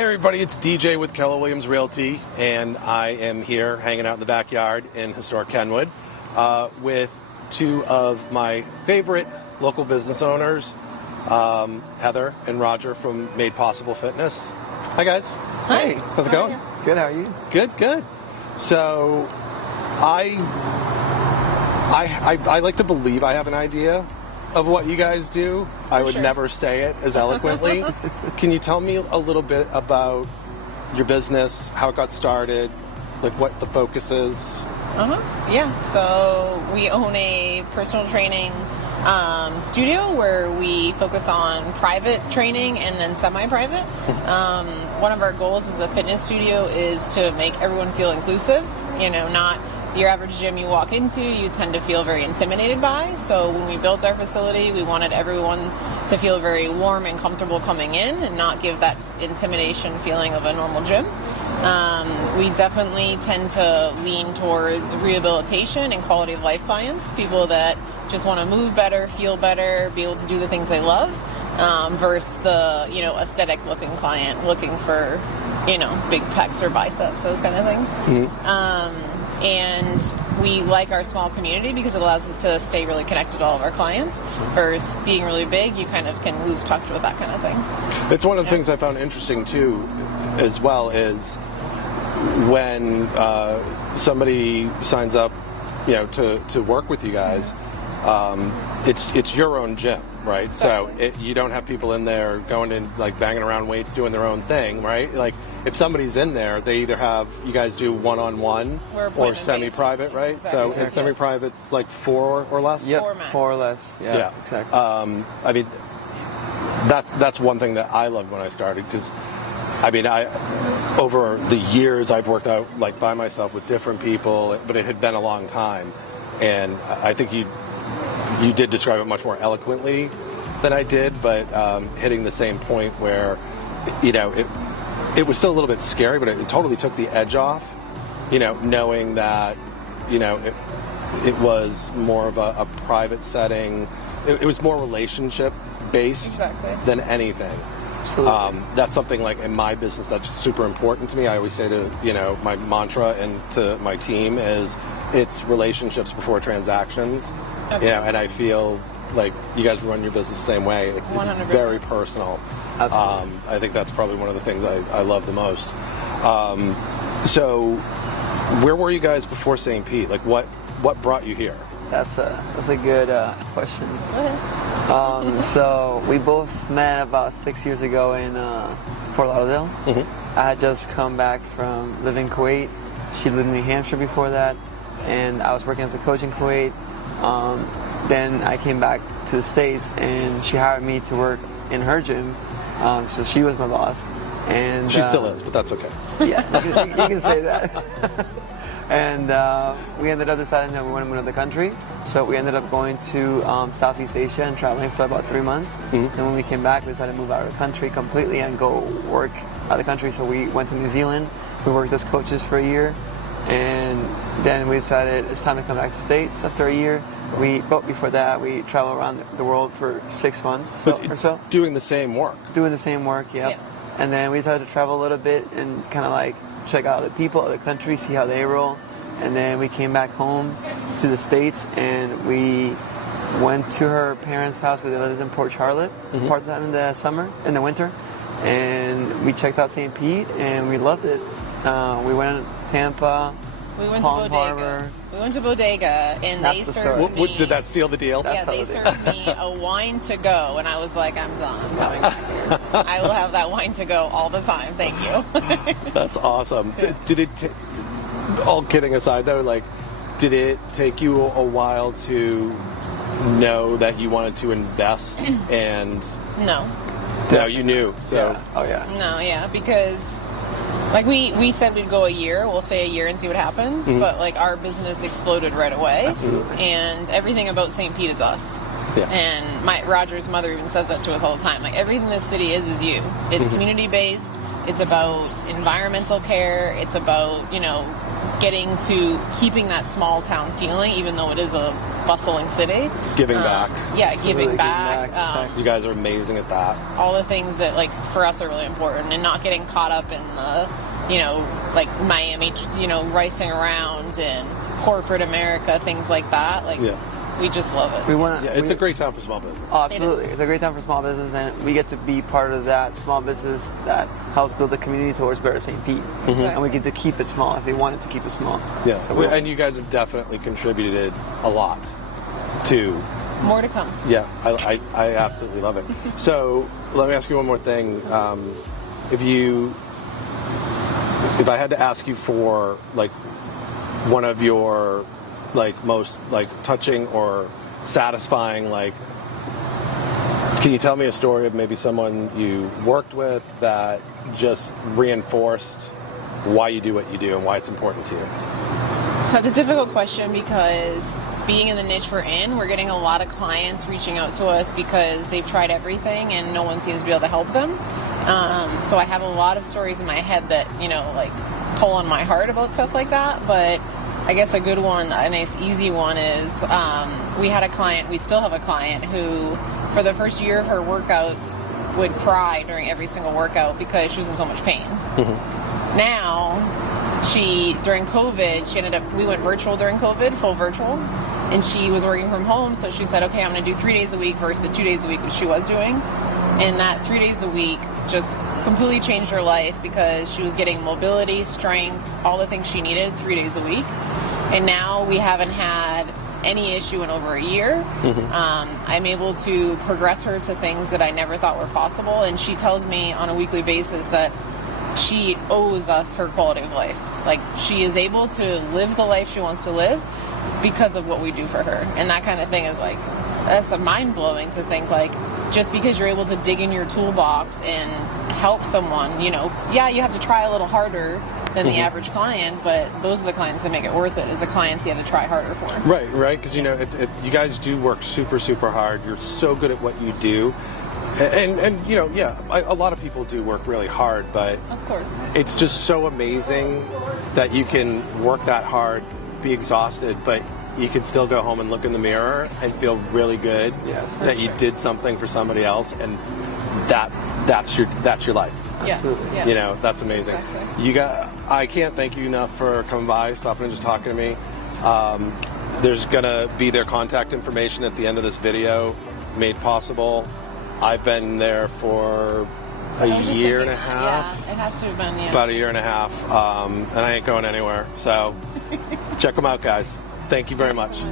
Hey everybody, it's DJ with Keller Williams Realty, and I am here hanging out in the backyard in historic Kenwood with two of my favorite local business owners, Heather and Roger from Made Possible Fitness. Hi guys. Hey. How's it going? Good, how are you? Good. So I like to believe I have an idea of what you guys do. I would never say it as eloquently. Can you tell me a little bit about your business, how it got started, like what the focus is? Yeah, so we own a personal training studio where we focus on private training and then semi-private. One of our goals as a fitness studio is to make everyone feel inclusive, not your average gym you walk into, you tend to feel very intimidated by. So when we built our facility, we wanted everyone to feel very warm and comfortable coming in and not give that intimidation feeling of a normal gym. We definitely tend to lean towards rehabilitation and quality of life clients, people that just want to move better, feel better, be able to do the things they love, versus the, aesthetic looking client looking for, big pecs or biceps, those kind of things. And we like our small community because it allows us to stay really connected to all of our clients. Versus being really big, you kind of can lose touch with that kind of thing. It's one of the things I found interesting too, as well, is when somebody signs up, to work with you guys, it's your own gym, right? Exactly. So you don't have people in there going in, like banging around weights, doing their own thing, right? Like if somebody's in there, they either have, you guys do one-on-one or semi-private, right? Exactly. So in semi-private's like 4 or less? Yep, 4 max. 4 or less. Yeah. Exactly. I mean, that's one thing that I loved when I started, because I over the years I've worked out like by myself with different people, but it had been a long time, and I think you did describe it much more eloquently than I did, but hitting the same point where, it was still a little bit scary, but it totally took the edge off, knowing that, it was more of a private setting. It was more relationship based than anything. Absolutely. That's something like in my business that's super important to me. I always say to, my mantra and to my team is it's relationships before transactions. Absolutely. And I feel like you guys run your business the same way. It's 100%. very personal. Absolutely. I think that's probably one of the things I love the most. So where were you guys before St. Pete? Like what brought you here? That's a good question. So we both met about 6 years ago in Fort Lauderdale. I had just come back from living in Kuwait. She lived in New Hampshire before that, and I was working as a coach in Kuwait. Then I came back to the States, and she hired me to work in her gym. So she was my boss. And She still is, but that's okay. Yeah, you can say that. And we ended up deciding that we want to move to the country. So we ended up going to Southeast Asia and traveling for about 3 months. And when we came back, we decided to move out of the country completely and go work out of the country. So we went to New Zealand. We worked as coaches for a year. And then we decided it's time to come back to the States after a year. But before that, we traveled around the world for 6 months or so. Doing the same work. Doing the same work, yeah. And then we decided to travel a little bit and kind of like check out other people, other countries, see how they roll. And then we came back home to the States, and we went to her parents' house. We lived in Port Charlotte part of the time in the winter. And we checked out St. Pete, and we loved it. We went to Tampa. We went Palm to Bodega. Harbor. We went to Bodega, and That's they the served story. me. Did that seal the deal? Yeah, they served me a wine to go, and I was like, I'm done. I'm going back here. I will have that wine to go all the time. Thank you. That's awesome. So did it, all kidding aside though, like, did it take you a while to know that you wanted to invest? And No, you knew. So Yeah. Oh, yeah. No, yeah, because like we said we'd go a year. We'll say a year and see what happens. But like our business exploded right away. Absolutely. And everything about St. Pete is us. Yeah. And Roger's mother even says that to us all the time. Like everything this city is you. It's community based. It's about environmental care. It's about getting to keeping that small town feeling, even though it is a bustling city. Giving back. Yeah, Really giving giving back. back. You guys are amazing at that. All the things that, like, for us are really important, and not getting caught up in the, you know, like Miami, you know, racing around and corporate America, things like that. Like, we just love it. We want. Yeah, it's a great time for small business. Oh, absolutely. It is. It's a great time for small business, and we get to be part of that small business that helps build the community towards Better St. Pete. And we get to keep it small if we wanted to keep it small. Yeah, So and you guys have definitely contributed a lot to. More to come. Yeah, I absolutely love it. So let me ask you one more thing. If I had to ask you for like one of your like most like touching or satisfying, like, can you tell me a story of maybe someone you worked with that just reinforced why you do what you do and why it's important to you? That's a difficult question because being in the niche we're in, we're getting a lot of clients reaching out to us because they've tried everything and no one seems to be able to help them. So I have a lot of stories in my head that, you know, like pull on my heart about stuff like that. But I guess a good one, a nice easy one is we had a client, we still have a client who for the first year of her workouts would cry during every single workout because she was in so much pain. Now, during COVID, we went virtual during COVID, full virtual, and she was working from home, so she said, okay, I'm going to do 3 days a week versus the 2 days a week that she was doing. And that 3 days a week just completely changed her life because she was getting mobility, strength, all the things she needed 3 days a week. And now we haven't had any issue in over a year. I'm able to progress her to things that I never thought were possible, and she tells me on a weekly basis that she owes us her quality of life. Like, she is able to live the life she wants to live because of what we do for her. And that kind of thing is like, that's a mind-blowing to think, like, just because you're able to dig in your toolbox and help someone, you know, yeah, you have to try a little harder than the average client, but those are the clients that make it worth it, is the clients you have to try harder for. Right, because, you know, you guys do work super, super hard. You're so good at what you do. And you know, yeah, a lot of people do work really hard, but Of course. it's just so amazing that you can work that hard, be exhausted, but you can still go home and look in the mirror and feel really good that you did something for somebody else, and that's your life. Yeah. Absolutely. Yeah. You know, that's amazing. Exactly. I can't thank you enough for coming by, stopping and just talking to me. There's gonna be their contact information at the end of this video, made possible. I've been there for a year and a half. Yeah, it has to have been, About a year and a half, and I ain't going anywhere. So check them out, guys. Thank you very much.